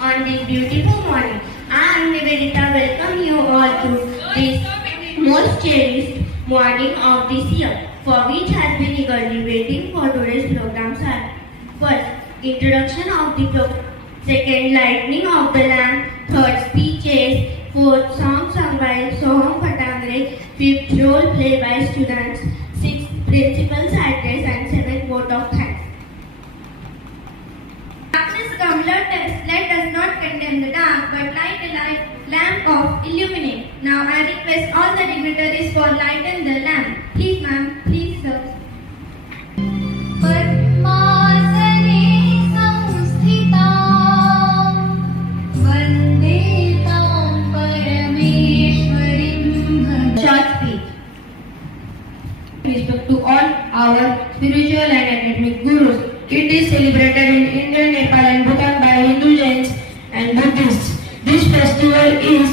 on this beautiful morning. I am Nivedita. Welcome you all to this most cherished morning of this year, for which has been eagerly waiting for today's programs are first, introduction of the program, second, lighting of the lamp, third, speeches, fourth, song sung by Soham Patangre, fifth, role play by students, sixth, principal's address, and seventh, vote of thanks. Darkness come, let us not condemn the dark, but light a lamp of illuminate. Now I request all the dignitaries for lighten the lamp. Please ma'am, please sir. पद्मासने संस्थितां वन्दे तां परमेश्वरीं Short speech. Respect to all our spiritual and academic gurus. It is celebrated in India, Nepal and Bhutan by Hindu, Jains and Buddhists. This festival is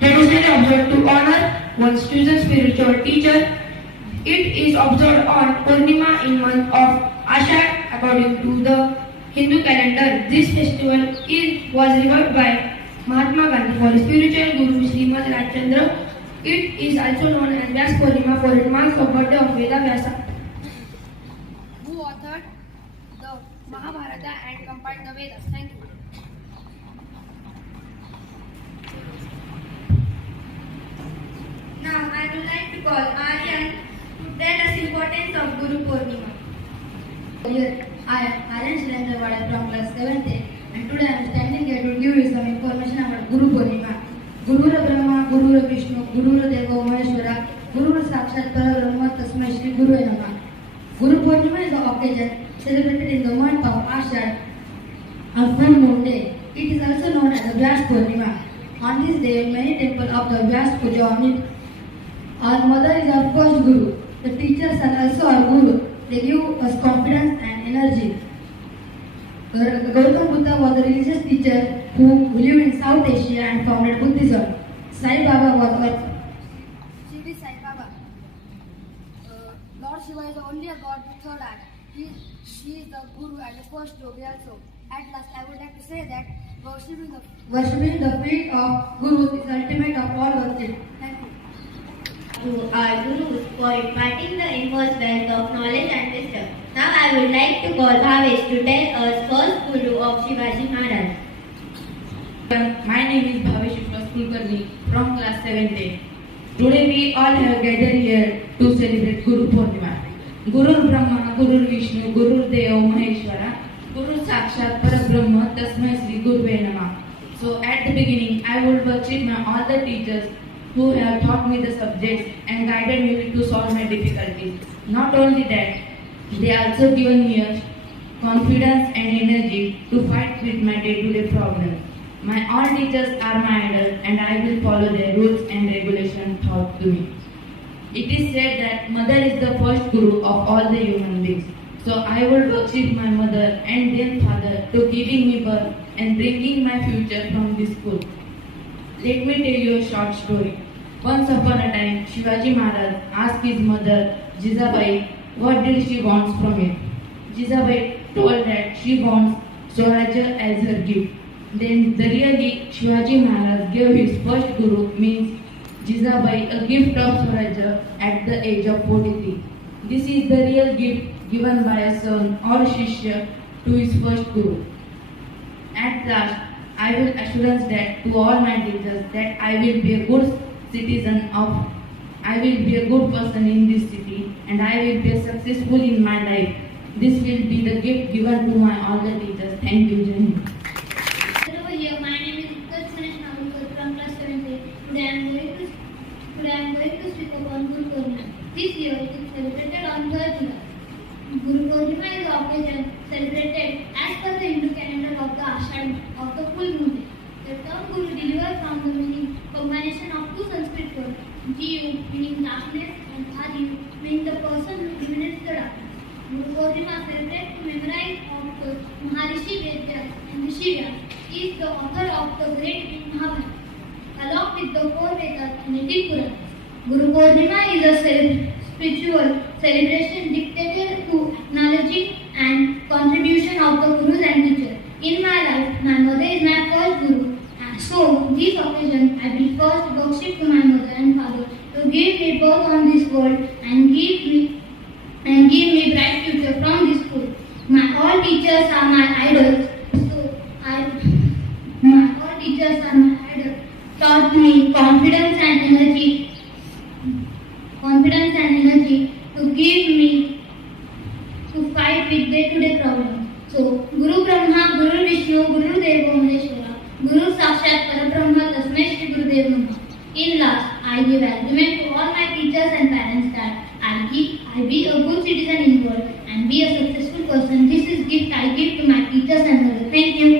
traditionally observed to honor one's chosen spiritual teacher. It is observed on Purnima in month of Ashad according to the Hindu calendar. This festival was revived by Mahatma Gandhi for his spiritual guru Srimad Rajchandra. It is also known as Vyas Purnima for it marks the birthday of Veda Vyasa, who authored the Mahabharata and compiled the Vedas. Thank you. Now I would like to call Aryan to tell us importance of Guru Purnima. Here, I am Aryan Shilendrawada from class 7th and today I am standing here to give you some information about Guru Purnima. Guru Brahma, Guru Vishnu, Guru Deva Maheshwara, Guru Sakshat Parabrahma Tasmai Shri Guru Namaha. Guru Purnima is the occasion celebrated in the month of Ashad on full moon day. It is also known as the Vyas Purnima. On this day, many temples of the Vyas Puja on it. Our mother is our first Guru. The teachers are also our Guru. They give us confidence and energy. Gautama Buddha was a religious teacher who lived in South Asia and founded Buddhism. Sai Baba was our Shri Sai Baba. Lord Shiva is the only God with third eye. She is the Guru and the first yogi also. At last, I would like to say that worshipping worshipping the feet of Gurus is ultimate of all worship. Thank you. To our Gurus for imparting the immense wealth of knowledge and wisdom. Now I would like to call Bhavesh to tell us first Guru of Shivaji Maharaj. My name is Bhavesh Kulkarni from class 7th. Today we all have gathered here to celebrate Guru Purnima. Guru Brahma, Guru Vishnu, Guru Deva Maheshwara, Guru Sakshat Parabrahma Tasmai Shri Guru Namaha. So at the beginning I would worship all the teachers who have taught me the subjects and guided me to solve my difficulties. Not only that, they also given me a confidence and energy to fight with my day-to-day problems. My all teachers are my idol and I will follow their rules and regulations taught to me. It is said that mother is the first guru of all the human beings. So I will worship my mother and then father to giving me birth and bringing my future from this school. Let me tell you a short story. Once upon a time, Shivaji Maharaj asked his mother, Jizabai, what did she want from it? Jizabai told that she wants Swarajya as her gift. Then the really Shivaji Maharaj gave his first guru, means Jizabai, a gift of Swarajya at the age of 43. This is the real gift given by a son or Shishya to his first guru. At last, I will assurance that to all my teachers that I will be a good person in this city and I will be successful in my life. This will be the gift given to my all the teachers. Thank you, Jai Hind. Hello here, my name is Utkarsh Ganesh Nagulkar from class 7th. Today I am going to speak upon Guru Purnima. This year it is celebrated on 3rd July. Guru Purnima is the occasion celebrated as per the Hindu calendar of the Ashad of the full moon day. The term Guru derives from the meaning combination of two Sanskrit words, Jiyu meaning darkness and Ariyu meaning the person who eliminates the darkness. Guru Purnima celebrates to memorize of the Maharishi Vedas and Rishi Vyas. He is the author of the great Mahabharata along with the 4 Vedas and 18 Puranas. Guru Purnima is a spiritual celebration dedicated to acknowledging and contribution of the Gurus and teachers. world and give me bright future from this school. My all teachers are my idols. My all teachers are my idols. Taught me confidence and energy to give me to fight with day-to-day problems. So, Guru Brahma, Guru Vishnu, Guru Deva Maheshwara, Guru Sakshat Parabrahma, Tasmai Shri Gurudev Namaha. In last, I give agreement to all my teachers and parents that I be a good citizen in the world and be a successful person. This is gift I give to my teachers and mother. Thank you.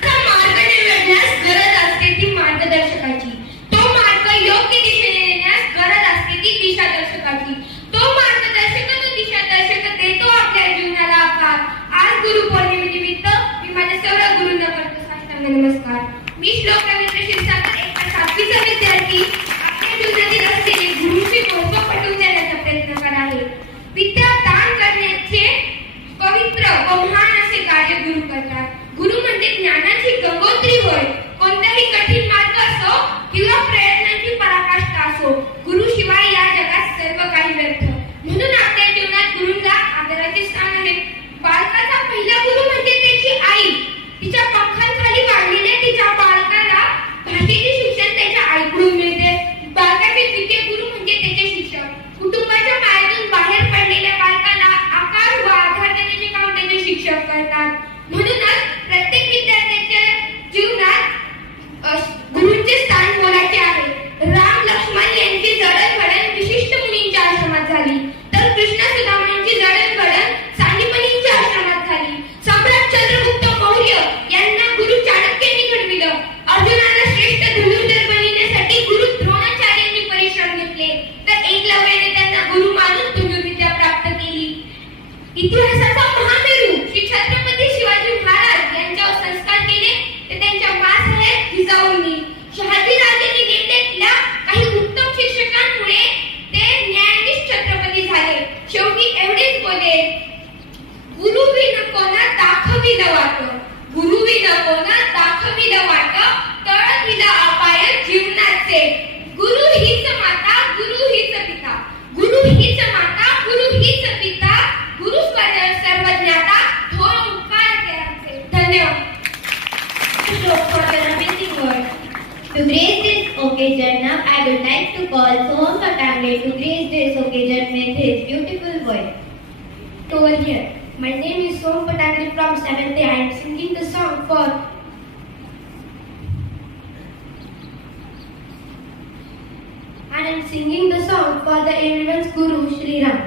मार्ग निवडण्यास गरज असते ती मार्गदर्शकाची. तो मार्ग योग्य दिशेने नेण्यास गरज असते ती दिशादर्शकाची. तो मार्गदर्शक तो दिशादर्शक देतो आपल्या जीवनाला आकार. आज गुरुपौर्णिमेनिमित्त मी माझ्या सर्व गुरूंना करतो साष्टांग नमस्कार. मी श्लोक रवींद्र क्षीरसागर इयत्ता 7वीचा विद्यार्थी आपल्या जीवनातील असलेले गुरूंचे महत्त्व पटवून देण्याचा प्रयत्न करावे. विद्या दान करण्याचे पवित्र व महान असे कार्य गुरु करतात. गुरु म्हणजे ज्ञानाची गंगोत्री होय. कोणताही कठीण मार्ग असो किंवा प्रयत्नांची पराकाष्ठा असो, गुरु शिवाय या जगात सर्व काही व्यर्थ. म्हणून आपल्या जीवनात गुरूंना आदराचे स्थान आहे. बालकाचा पहिला गुरु म्हणजे त्याची आई. तिच्या पंखांखाली वाढलेल्या तिच्या बालकाला भाषेचे शिक्षण त्याच्या आईकडून मिळते. बालकाचे द्वितीय गुरु म्हणजे त्याचे शिक्षक. कुटुंबाच्या मायेतून बाहेर पडलेल्या बालकाला आकार व आधार देण्याचे काम त्याचे शिक्षक करतात. म्हणूनच प्रत्येक विद्यार्थ्याच्या जीवनात गुरूंचे स्थान मोलाचे आहे. राम लक्ष्मण यांची जडणघडण विशिष्ट मुनींच्या आश्रमात झाली, तर कृष्ण सुदामांची जडणघडण सांदीपनींच्या आश्रमात झाली. सम्राट चंद्रगुप्त मौर्य यांना गुरु चाणक्यांनी घडविलं. अर्जुनाला श्रेष्ठ धनुर्धर बनविण्यासाठी गुरु द्रोणाचार्यांनी परिश्रम घेतले, तर एकलव्याने त्यांना गुरु मानून धनुर्विद्या प्राप्त केली. इतिहासाचा महामेरू श्री छत्रपती शिवाजी महाराज यांच्यावर संस्कार केले ते त्यांच्या बाळासाहेब जिजाऊंनी. शहाजी राजांनी नेमलेल्या काही उत्तम शिक्षकांमुळे ते न्यायाधीश छत्रपती झाले. शेवटी एवढेच बोले, गुरु विन कोणा दाखविलं वाट, गुरु विन कोणा दाखविलं वाट, तळ दिला अपाय जीवनाचे. गुरु हीच माता, गुरु हीच पिता, गुरु हीच माता, गुरु हीच पिता, गुरु सर्वज्ञाता, थोर उपकार करायचे. धन्यवाद. For the amazing word. To grace this occasion, now I would like to call Soham Patangre to grace this occasion with his beautiful voice. Over here. My name is Soham Patangre from 7th A. I am singing the song for the everyone's Guru Shri Ram.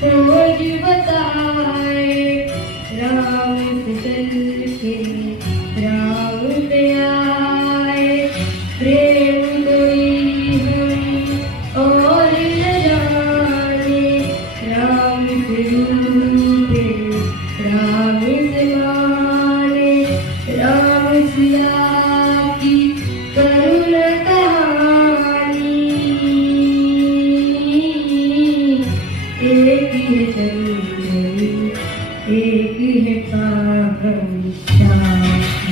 खोज बताए राम से चल के राम पे आए. प्रेम कोई हम और न जाने, राम से रूठे राम से माने. राम सिया की करुण कहानी, एक है चंदन एक है पावन. श्याम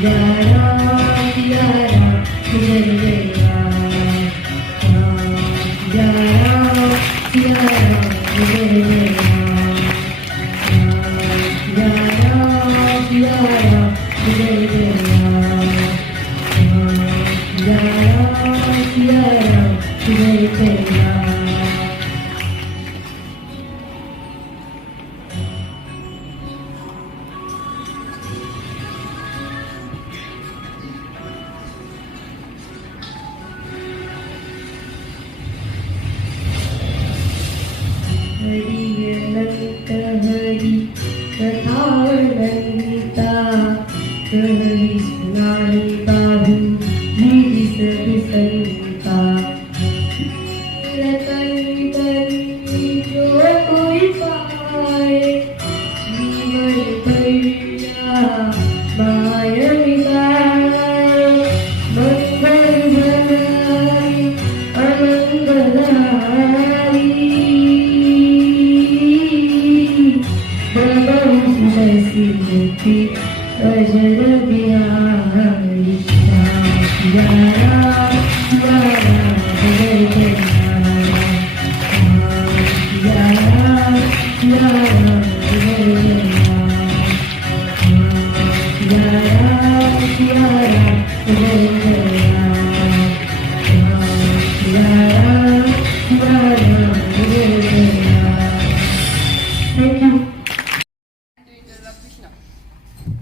या राम या राम जय जय राम. श्याम या राम या राम जय जय राम. श्याम या राम या राम जय जय राम. श्याम या राम या राम जय जय राम. हरि अनंत हरि कथा अनंता, कहि सुनाई बाहु निधि सब संता. रतन तन जो कोई पाए, जीवन भैया माय मिलाए. मंगल भलाई Thank you.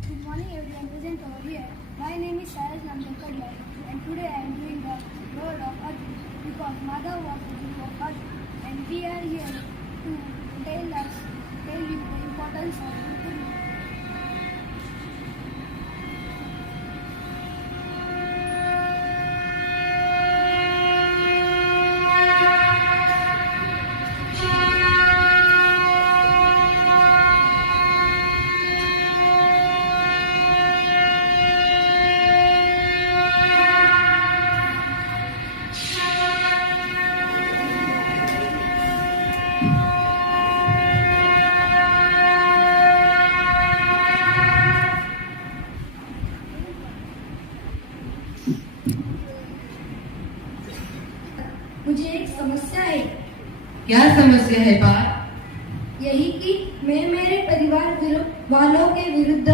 Good morning everyone present over here. My name is Saraj Namdekar and today I am doing the role of Arjun because mother was the guru of Arjun and we are here to tell you the importance of Guru. मुझे एक समस्या है क्या समस्या है पार्थ? यही कि मैं मेरे परिवार वालों के विरुद्ध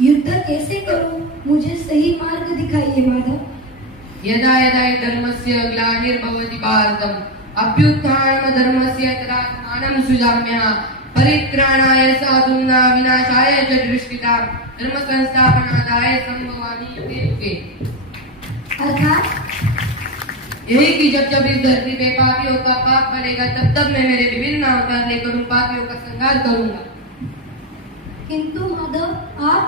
युद्ध कैसे करूं? मुझे सही मार्ग दिखाइए माधव। यदा यदा हि धर्मस्य ग्लानिर्भवति भारतम् अभ्युत्थानधर्मस्य तदात्मानं सृजाम्यः परित्राणाय साधूनां विनाशाय च दुष्कृतां धर्म संस्थापनार्थाय संभवामि युगे युगे। अर्थात यही कि जब जब इस धरती पे पापियों का पाप बढ़ेगा तब तब मैं मेरे विभिन्न अवतार लेकर उन पापियों का संहार करूंगा। किंतु माधव आप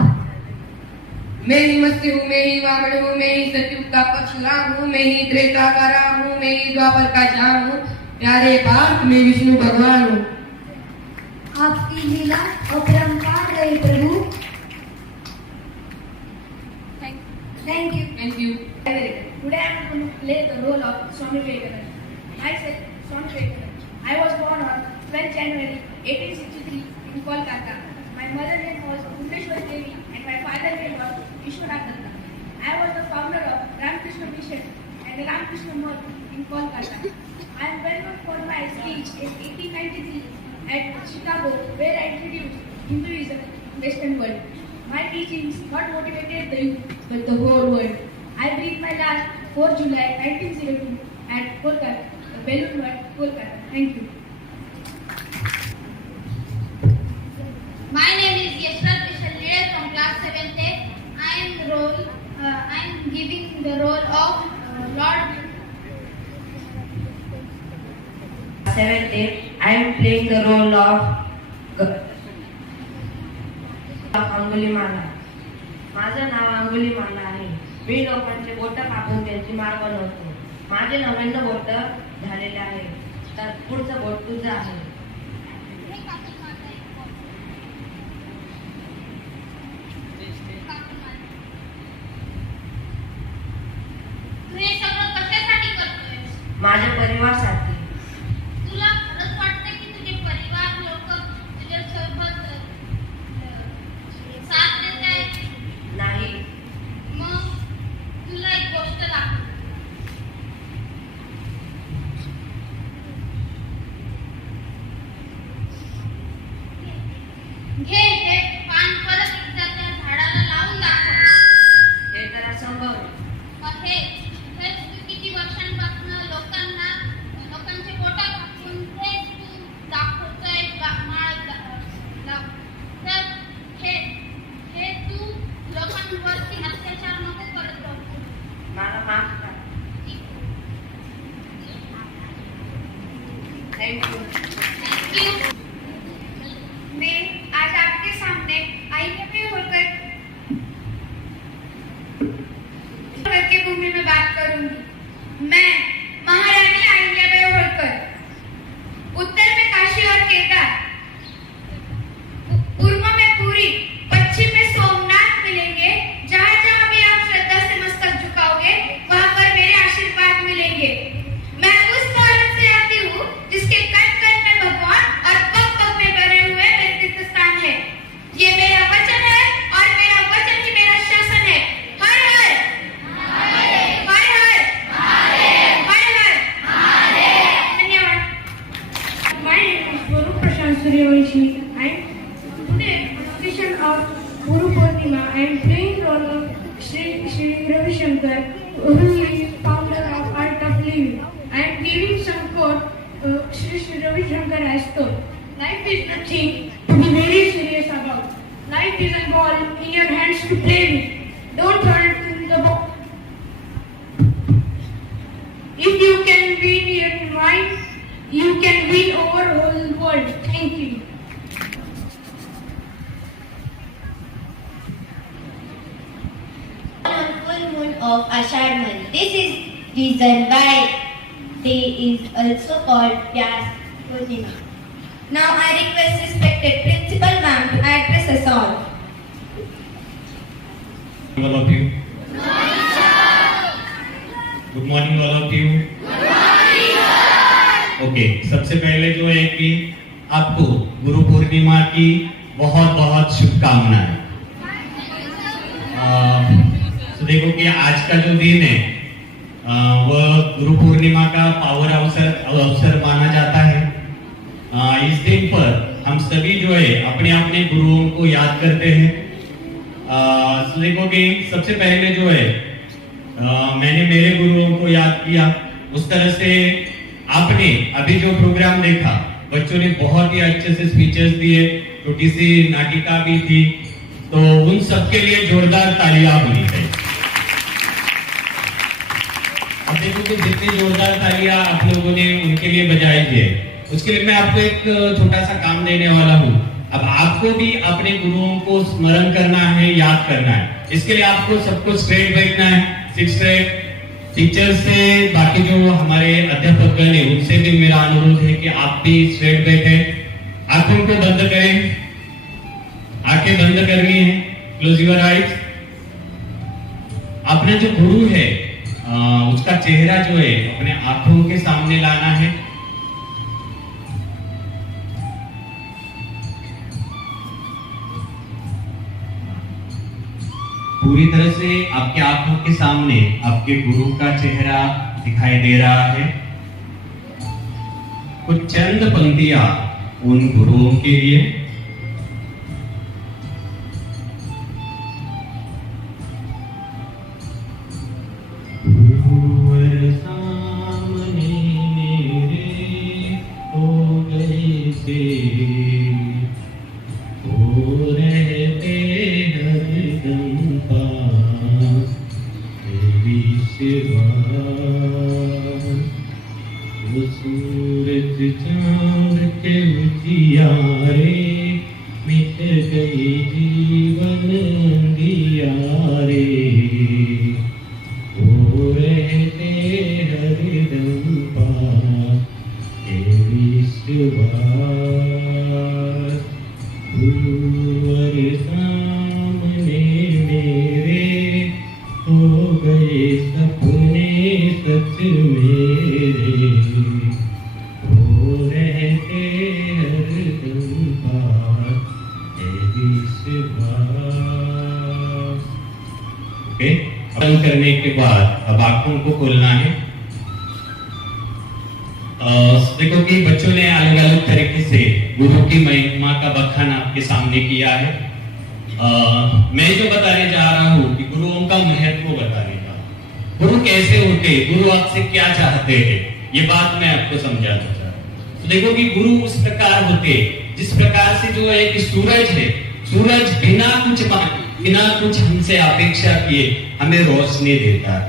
मैं ही मत्स्य हूँ, मैं ही वामन हूँ, मैं ही सतयुग का परशुराम हूँ, मैं ही त्रेता का राम हूँ, मैं ही द्वापर का श्याम हूँ। प्यारे पार्थ, मैं विष्णु भगवान हूँ। आपकी लीला अपरंपार रहे प्रभु। Thank you. Thank you. Today I am going to play the role of Swami Vivekananda. Myself, Swami Vivekananda. I was born on 12th January 1863 in Kolkata. My mother name was Bhuvneshwari Devi and my father name was Vishwanath Datta. I was the founder of Ramakrishna Mission and the Ramakrishna Mall in Kolkata. I am well known for my speech in 1893 at Chicago where I introduced Hinduism in Western world. My teachings not motivated the youth but the whole world. I breathed my last 4 July 1902 at Kolkata, the Balloon World, Kolkata. Thank you. My name is Yashwant Kishan from class 7th A. I am giving the role of Lord. 7th day, I am playing the role of अंगुलीमाला. माझं नाव अंगुलीमाला आहे. मी लोकांचे boat कापून त्यांची माळ बनवतो. माझे 99 boat झालेले आहे. तर पुढचं बोट तुझं आहे. तू हे सगळं कशासाठी करतोयस? माझ्या परिवारासाठी. तुला खरंच वाटतं की तुझे परिवार लोक तुझ्या सोबत साथ देत आहेत? नाही. मग तुला एक गोष्ट दाखव. घे हे पान परत एकदा त्या झाडाला लावून दाखव. हे तर असंभव आहे. हेच तू किती वर्षांपासून लोकांचे पोटा कापून हेच तू दाखवतोय माळ तर हे तू लोकांवरती अत्याचार नको करत राहू. मला माफ करा. थँक्यू. मैं आज आपके I am playing role of Sri Ravi Shankar, who is founder of Art of Living. I am giving some quote Sri Ravi Shankar has told. Life is nothing to be very serious about. Life is a ball in your hands to play with. Don't hurt the ball. If you can win your mind, you can win over whole world. Thank you. On full moon of Ashad month. This is reason why day is also called Vyas Purnima. Now I request respected principal ma'am to address us all. All of you. Good morning all of you. Okay, सबसे पहले जो है कि आपको गुरु पूर्णिमा की बहुत बहुत शुभकामनाएं। तो देखो कि आज का जो दिन है वह गुरु पूर्णिमा का पावर अवसर माना जाता है। इस दिन पर हम सभी जो है अपने अपने गुरुओं को याद करते हैं। तो देखो कि सबसे पहले जो है मैंने मेरे गुरुओं को याद किया। उस तरह से आपने अभी जो प्रोग्राम देखा, बच्चों ने बहुत ही अच्छे से स्पीचेस दिए, छोटी सी नाटिका भी थी, तो उन सबके लिए जोरदार तालियां होनी चाहिए। अब देखो कि जितनी जोरदार तालियां आप लोगों ने उनके लिए बजाई है, उसके लिए मैं आपको एक छोटा सा काम देने वाला हूँ। अब आपको भी अपने गुरुओं को स्मरण करना है, याद करना है। इसके लिए आपको सबको स्ट्रेट बैठना है, 6 स्ट्रेट। टीचर से बाकी जो हमारे अध्यापक हैं उनसे भी मेरा अनुरोध है कि आप भी स्ट्रेट बैठे, आंखों को बंद करें, आंखें बंद करनी है, क्लोज योर आईज। अपना जो गुरु है उसका चेहरा जो है अपने आंखों के सामने लाना है। पूरी तरह से आपके आंखों के सामने आपके गुरु का चेहरा दिखाई दे रहा है। कुछ चंद पंक्तियां उन गुरुओं के लिए। गुरुवर सामने मेरे हो गए से सूरज चांद के उजियारे मिट गई जीवन अंधियारे, हो रहते हरदम पास हे विश्वास। गुरुवर सामने मेरे हो गए सपने सच मेरे, हो रहते हरदम पास हे विश्वास। ओके, बंद करने के बाद अब आंखों को खोलना है। देखो कि बच्चों ने अलग अलग तरीके से गुरु की महिमा का बखान आपके सामने किया है। मैं जो बताने जा रहा हूँ कि गुरुओं का महत्व बताने का, गुरु कैसे होते, गुरु आपसे क्या चाहते हैं, ये बात मैं आपको समझाना चाहता हूँ। तो देखो कि गुरु उस प्रकार होते जिस प्रकार से जो है कि सूरज है, सूरज बिना कुछ मांगे, बिना कुछ हमसे अपेक्षा किए हमें रोशनी देता है।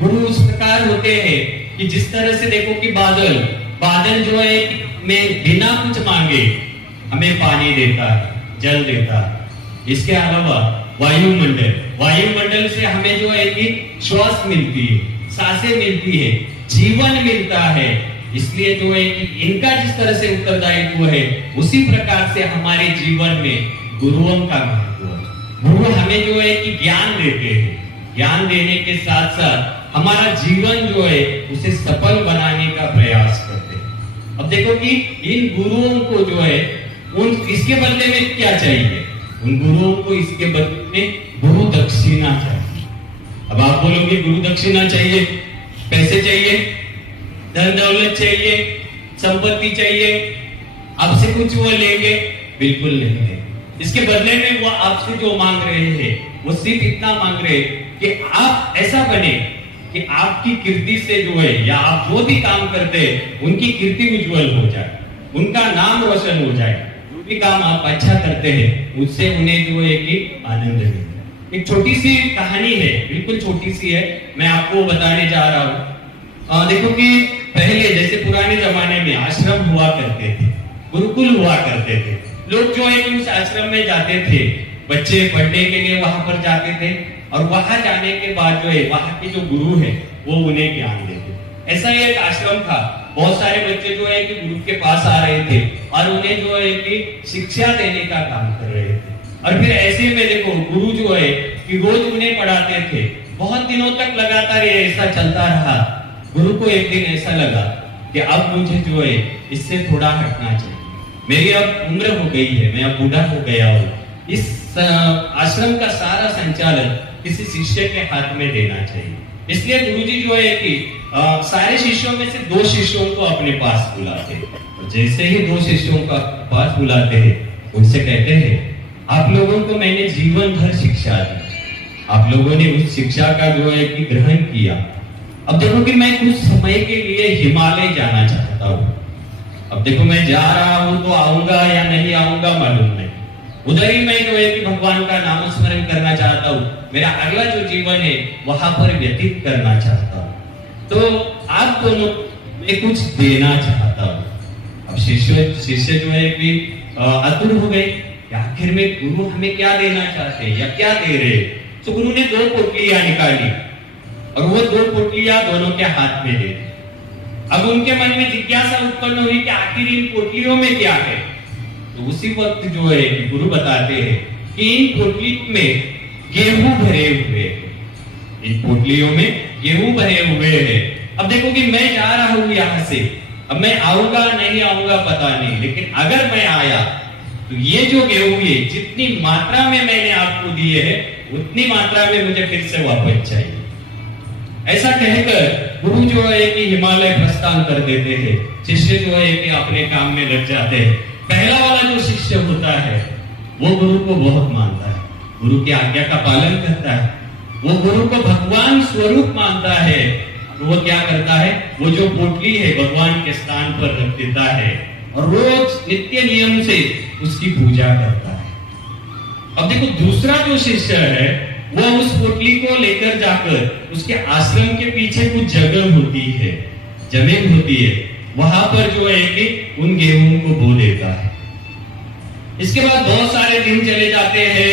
गुरु उस प्रकार होते हैं कि जिस तरह से देखो कि बादल जो है में बिना कुछ मांगे हमें पानी देता है, जल देता है। इसके अलावा वायुमंडल से हमें जो है कि श्वास मिलती है, सांसें मिलती है, जीवन मिलता है। इसलिए जो है कि इनका जिस तरह से उत्तरदायित्व है, उसी प्रकार से हमारे जीवन में गुरुओं का महत्व है। गुरु हमें जो है कि ज्ञान देते हैं, ज्ञान देने के साथ साथ हमारा जीवन जो है उसे सफल बनाने का प्रयास करते हैं। अब देखो कि इन गुरुओं को जो है इसके बदले में क्या चाहिए, उन गुरुओं को इसके बदले में गुरु दक्षिणा चाहिए। अब आप बोलोगे गुरु दक्षिणा चाहिए, पैसे चाहिए, धन दौलत चाहिए, संपत्ति चाहिए, आपसे कुछ वो लेंगे? बिल्कुल नहीं है। इसके बदले में वो आपसे जो मांग रहे हैं वो सिर्फ इतना मांग रहे हैं कि आप ऐसा बने कि आपकी कीर्ति से जो है या आप जो भी काम करते हैं उनकी कीर्ति उज्जवल हो जाए, उनका नाम रोशन हो जाए। जो भी काम आप अच्छा करते हैं उससे उन्हें जो है कि आनंद मिले। एक छोटी सी कहानी है, बिल्कुल छोटी सी है, मैं आपको बताने जा रहा हूँ। देखो कि पहले जैसे पुराने जमाने में आश्रम हुआ करते थे, गुरुकुल हुआ करते थे। लोग जो है उस आश्रम में जाते थे, बच्चे पढ़ने के लिए वहां पर जाते थे और वहां जाने के बाद जो है वहां के जो गुरु है वो उन्हें ज्ञान देते। ऐसा ही एक आश्रम था, बहुत सारे बच्चे जो है कि गुरु के पास आ रहे थे और उन्हें जो है कि शिक्षा देने का काम कर रहे थे। और फिर ऐसे में देखो गुरु जो है कि रोज उन्हें पढ़ाते थे, बहुत दिनों तक लगातार ये ऐसा चलता रहा। गुरु को एक दिन ऐसा लगा कि अब मुझे जो है इससे थोड़ा हटना चाहिए, मेरी अब उम्र हो गई है, मैं अब बूढ़ा हो गया हूँ, इस आश्रम का सारा संचालन किसी शिष्य के हाथ में देना चाहिए। इसलिए गुरुजी जो है कि सारे शिष्यों में से 2 शिष्यों को अपने पास बुलाते हैं। और जैसे ही 2 शिष्यों का पास बुलाते हैं उनसे कहते हैं, आप लोगों को मैंने जीवन भर शिक्षा दी, आप लोगों ने उस शिक्षा का जो है कि ग्रहण किया। अब देखो कि मैं कुछ समय के लिए हिमालय जाना चाहता हूँ। अब देखो मैं जा रहा हूँ तो आऊंगा या नहीं आऊंगा मालूम नहीं, उधर ही मैं जो है कि भगवान का नाम स्मरण करना चाहता हूँ, मेरा अगला जो जीवन है वहां पर व्यतीत करना चाहता हूँ। तो आप दोनों में कुछ देना चाहता हूँ। अब शिष्य जो है कि आतुर हो गए, आखिर में गुरु हमें क्या देना चाहते हैं या क्या दे रहे। तो गुरु ने 2 पोटलियां निकाली और वो 2 पोटलियां दोनों के हाथ में दे दी। अब उनके मन में जिज्ञासा उत्पन्न हुई कि आखिर इन पोटलियों में क्या है। तो उसी वक्त जो है गुरु बताते हैं कि इन पोटलियों में गेहूं भरे हुए हैं, इन पोटलियों में गेहूं भरे हुए हैं। अब देखो कि मैं जा रहा हूं यहाँ से, अब मैं आऊंगा नहीं आऊंगा पता नहीं, लेकिन अगर मैं आया तो ये जो गेहूं है जितनी मात्रा में मैंने आपको दिए है उतनी मात्रा में मुझे फिर से वापस चाहिए। ऐसा कहकर गुरु जो है कि हिमालय प्रस्थान कर देते हैं, शिष्य जो है कि अपने काम में लग जाते हैं। पहला वाला जो शिष्य होता है वो गुरु को बहुत मानता है, गुरु की आज्ञा का पालन करता है, वो गुरु को भगवान स्वरूप मानता है। वो क्या करता है, वो जो पोटली है भगवान के स्थान पर रख देता है और रोज नित्य नियम से उसकी पूजा करता है। अब देखो दूसरा जो शिष्य है वो उस पोटली को लेकर जाकर उसके आश्रम के पीछे कुछ जगह होती है, जमीन होती है, वहां पर जो है कि उन गेहूं को बो देता है। इसके बाद बहुत सारे दिन चले जाते हैं।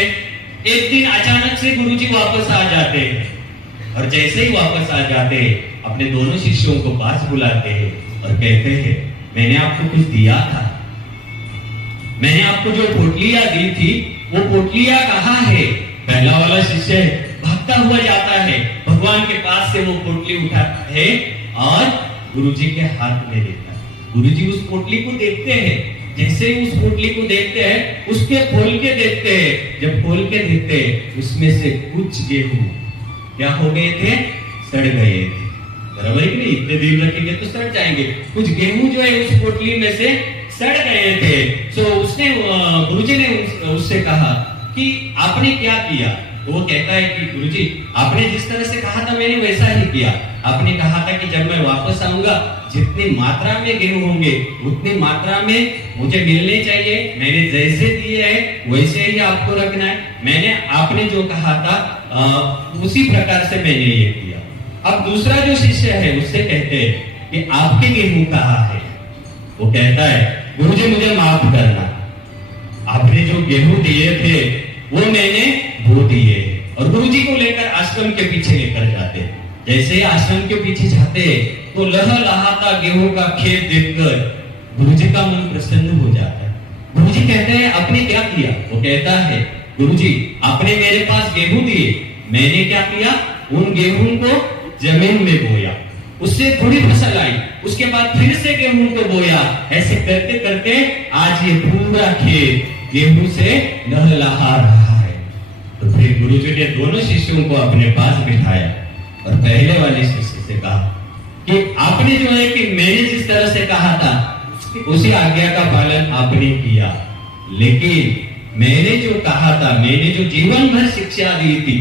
एक दिन अचानक से गुरुजी वापस आ जाते हैं और जैसे ही वापस आ जाते हैं अपने दोनों शिष्यों को पास बुलाते हैं और कहते हैं, मैंने आपको कुछ दिया था, मैंने आपको जो पोटलियां दी थी वो पोटलियां कहाँ है। पहला वाला शिष्य भागता हुआ जाता है, भगवान के पास से वो पोटली उठाता है और गुरुजी के हाथ में देता है। गुरुजी उस पोटली को देखते हैं, जैसे ही उस पोटली को देखते हैं उसके खोल के देखते हैं। जब खोल के देखते हैं उसमें से कुछ गेहूं क्या हो गए थे, सड़ गए थे। बराबर है कि नहीं, इतने दिन रखेंगे तो सड़ जाएंगे। कुछ गेहूं जो है उस पोटली में से सड़ गए थे। तो उसने गुरुजी ने उससे कहा कि आपने क्या किया। तो वो कहता है कि गुरुजी आपने जिस तरह से कहा था मैंने वैसा ही किया। आपने कहा था कि जब मैं वापस आऊंगा जितनी मात्रा में गेहूं होंगे उतनी मात्रा में मुझे मिलने चाहिए, मैंने जैसे दिए हैं वैसे ही आपको रखना है। मैंने आपने जो कहा था उसी प्रकार से मैंने ये किया। अब दूसरा जो शिष्य है उससे कहते हैं कि आपके गेहूं कहाँ है। वो कहता है गुरुजी मुझे माफ करना, आपने जो गेहूं दिए थे वो मैंने बो दिए। और गुरुजी को लेकर आश्रम के पीछे लेकर जाते हैं। जैसे ही आश्रम के पीछे जाते हैं तो लहलहाता गेहूं का खेत देखकर गुरुजी का मन प्रसन्न हो जाता है। गुरुजी कहते हैं आपने क्या किया। वो कहता है गुरुजी आपने मेरे पास गेहूं दिए, मैंने क्या किया, उन गेहूं को जमीन में बोया, उससे थोड़ी फसल आई, उसके बाद फिर से गेहूं को बोया। ऐसे करते करते आज ये पूरा खेत गेहूं से लहलहा रहा है। तो फिर गुरुजी ने दोनों शिष्यों को अपने पास बिठाया और पहले वाले शिष्य से कहा कि आपने जो है कि मैंने जिस तरह से कहा था उसी आज्ञा का पालन आपने किया, लेकिन मैंने जो कहा था, मैंने जो जीवन भर शिक्षा दी थी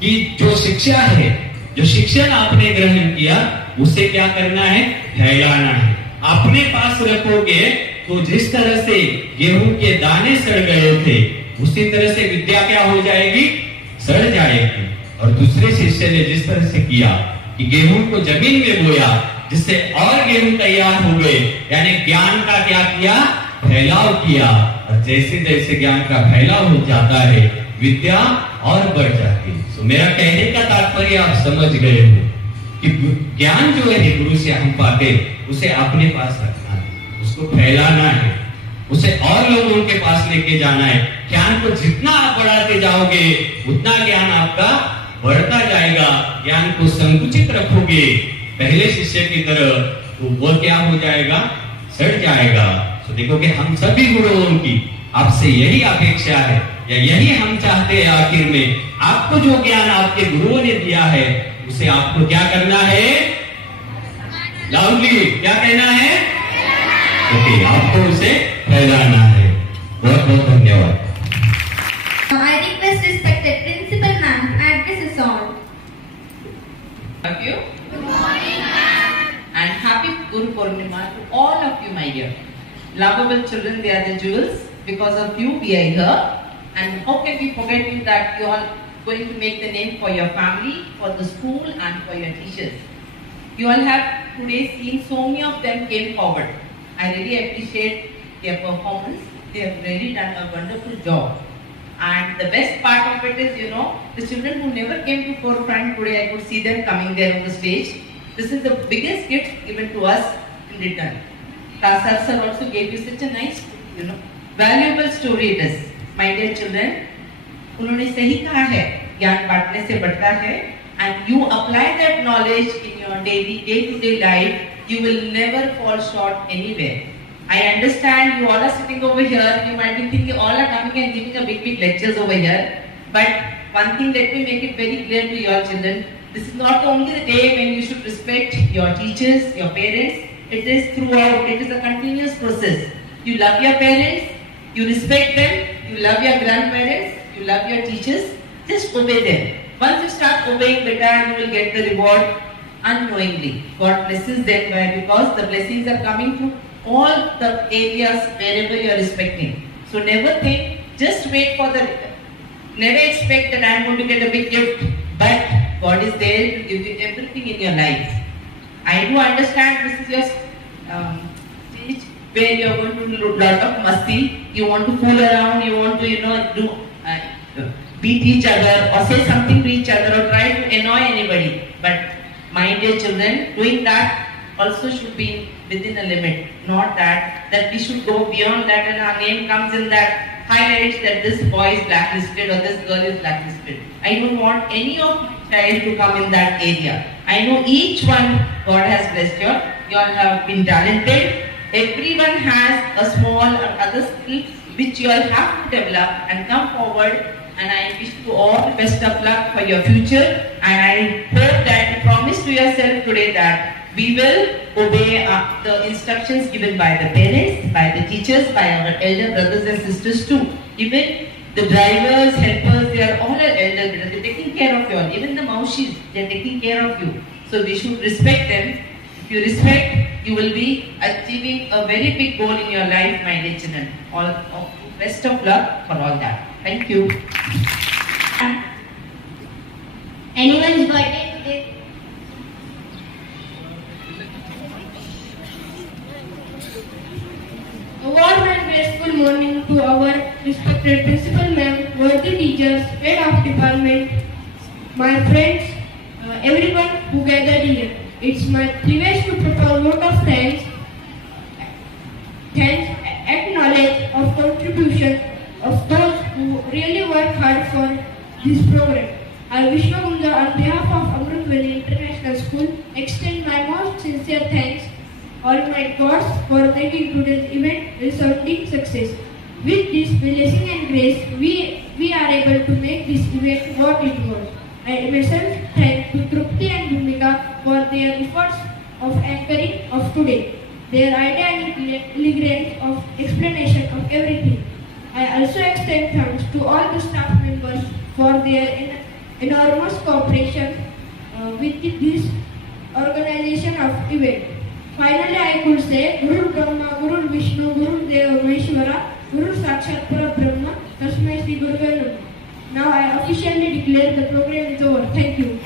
कि जो शिक्षा है, जो शिक्षण आपने ग्रहण किया, उसे क्या करना है? फैलाना है। अपने पास रखोगे तो जिस तरह से गेहूं के दाने सड़ गए थे, उसी तरह से विद्या क्या हो जाएगी? सड़ जाएगी। और दूसरे शिष्य ने जिस तरह से किया कि गेहूं को जमीन में बोया, जिससे और गेहूं तैयार हो गए, यानी ज्ञान का क्या किया? फैलाव किया। और जैसे जैसे ज्ञान का फैलाव हो जाता है, विद्या और बढ़ जाती है। तो मेरा कहने का तात्पर्य आप समझ गए हो कि ज्ञान जो है गुरु से हम पाते, उसे अपने पास रखना है, उसको फैलाना है, उसे और लोगों के पास लेके जाना है। ज्ञान को जितना आप बढ़ाते जाओगे, उतना ज्ञान आपका बढ़ता जाएगा। ज्ञान को संकुचित रखोगे पहले शिष्य की तरह, तो वो क्या हो जाएगा? सड़ जाएगा। तो देखो कि हम सभी गुरुओं की आपसे यही अपेक्षा है, या यही हम चाहते हैं आखिर में, आपको जो ज्ञान आपके गुरुओं ने दिया है, उसे आपको क्या करना है? लाउडली क्या कहना है? ओके, आपको उसे फैलाना है। बहुत बहुत धन्यवाद। I request respected principal ma'am to address us all. Thank you. Good morning, ma'am. And happy Guru Purnima to all of you, my dear. Lovable children, they are the jewels. Because of you, we are here. And how can we forget you that you all going to make the name for your family, for the school, and for your teachers. You all have today seen so many of them came forward. I really appreciate their performance. They have really done a wonderful job. And the best part of it is, the children who never came to forefront today, I could see them coming there on the stage. This is the biggest gift given to us in return. Tasar sir also gave you such a nice, valuable story it is. My dear children, उन्होंने सही कहा है, ज्ञान बांटने से बढ़ता है, and you apply that knowledge in your day-to-day life, you will never fall short anywhere. I understand you all are sitting over here, you might be thinking all are coming and giving a big lectures over here, but one thing, let me make it very clear to your children, this is not only the day when you should respect your teachers, your parents, it is throughout, it is a continuous process. You love your parents, you respect them, you love your grandparents, you love your teachers, just obey them. Once you start obeying better, you will get the reward unknowingly. God blesses them because the blessings are coming through all the areas wherever you are respecting. So never think, just wait for never expect that I am going to get a big gift, but God is there to give you everything in your life. I do understand this is your stage where you are going to do a lot of masti, you want to fool around, you want to, beat each other or say something to each other or try to annoy anybody. But my dear children, doing that also should be within a limit, not that we should go beyond that and our name comes in that highlights that this boy is blacklisted or this girl is blacklisted. I don't want any of my child to come in that area. I know each one God has blessed you. You all have been talented. Everyone has a small or other skill which you all have to develop and come forward. And I wish you all the best of luck for your future. And I hope that you promise to yourself today that we will obey the instructions given by the parents, by the teachers, by our elder brothers and sisters too. Even the drivers, helpers, they are all our elder brothers. They are taking care of you all. Even the maushis, they are taking care of you. So we should respect them. If you respect, you will be achieving a very big goal in your life, my dear children. All best of luck for all that. Thank you. Anyone's birthday today? A warm and graceful morning to our respected principal ma'am, worthy teachers, head of department, my friends, everyone who gathered here. It's my privilege to propose a vote of thanks, acknowledge of contribution of those who really work hard for this program. I, Vishwagundha, on behalf of Amrit Valley International School, extend my most sincere thanks Almighty God for making today's event resounding success. With this blessing and grace, we are able to make this event what it was. I myself thank to Trupti and Bhumika for their efforts of anchoring of today. Their idea and elegance of explanation of everything I also extend thanks to all the staff members for their enormous cooperation with this organization of event. Finally, I could say Guru Brahma, Guru Vishnu, Guru Deva Maheshwara, Guru Sakshat Parabrahma, Tasmai Shri Gurave Namah. Now I officially declare the program is over. Thank you.